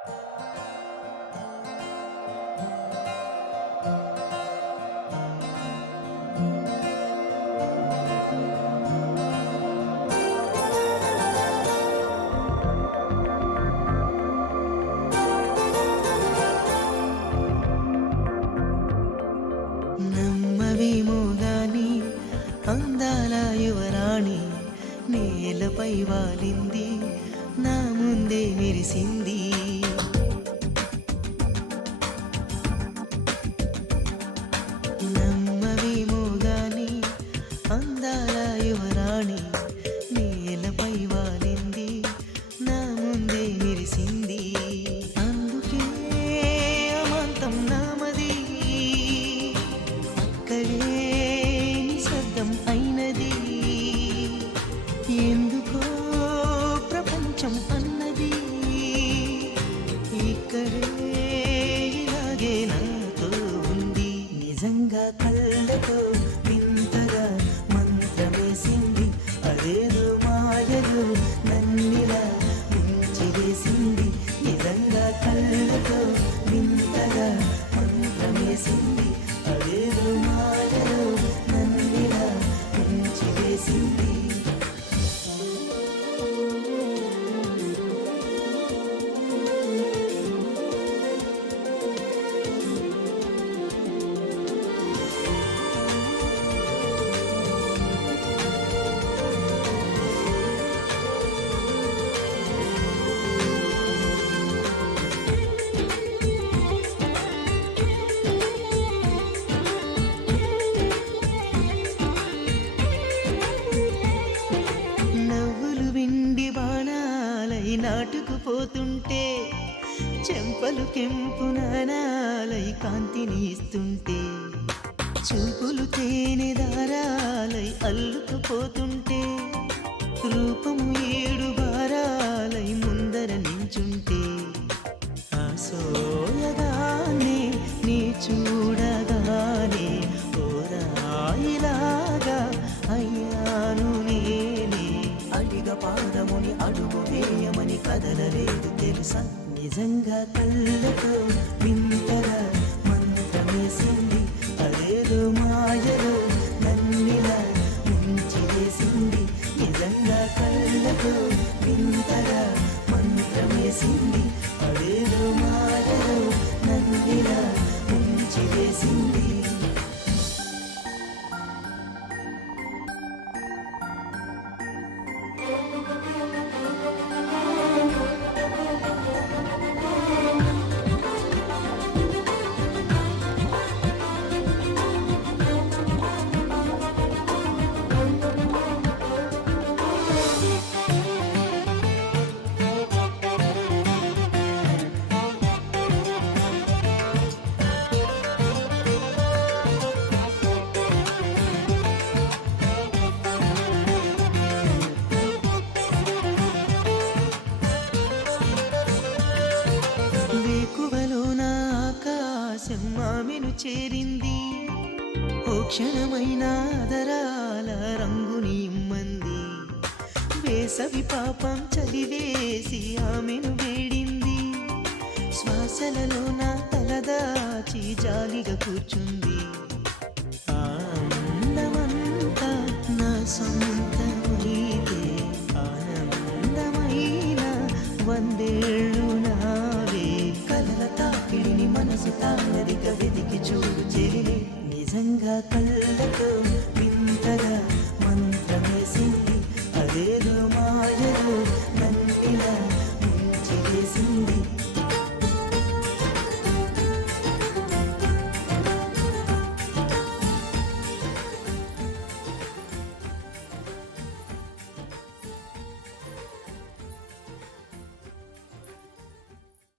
నమ్మవేమో గాని అందాల యువరాణి నేలపై వాలింది, నా ముందే మెరిసింది. నమ్మవేమో గాని అందాల యువరాణి నేలపై వాలింది, నా ముందే మెరిసింది. అందుకే అమాంతం నామది, అక్కడే నిశ్శబ్దం అయినది. ఎందుకో ప్రపంచం అన్నది ఇక్కడే ఇలాగే నాతో ఉంది. నిజంగా కళ్ళతో వింతగా మంత్రమేసింది, అదేదో మాయలో నన్నిలా ముంచివేసింది. నిజంగా కళ్ళతో వింతగా మంత్రమేసింది, అదేదో మాయలో నన్నిలా ముంచివేసింది. నవ్వులు విండి బాణాలై నాటుకుపోతుంటే, చెంపలు కెంపు నాణాలై కాంతిని ఇస్తుంటే, చూపులు తేనె దారాలై అల్లుకుపోతుంటే, రూపము ఏడు భారాలై ముందర నించుంటే, ఆ సోయగానే నీ చూడగానే ఓరాయిలాగా అయ్యాను నేనే. అడిగ పాదముని అడుగు వేయమని కదలలేదు తెలుసా. నిజంగా కళ్ళతో వింతగా మంత్రమేసింది, అదేదో మాయలో నన్నిలా ముంచివేసింది. నిజంగా కళ్ళతో వింతగా మంత్రమేసింది, అదేదో మాయలో నన్నిలా ముంచివేసింది. వేకువలోన ఆకాశం ఆమెను చేరింది, ఓ క్షణమైన ఆదరాల రంగుని ఇమ్మంది. వేసవి పాపం చలివేసి ఆమెను వేడింది, శ్వాసలలోన తలదాచి జాలిగా కూర్చుంది. ఆ అందమంతా నా సొంతమైతే ఆనందమైన వందేళ్ళు నావే. కలల తాకిడిని మనసు తానదిక వెతికి చూడు చెలిలే. నిజంగా కళ్ళతో వింతగా మంత్రమేసింది, అదేదో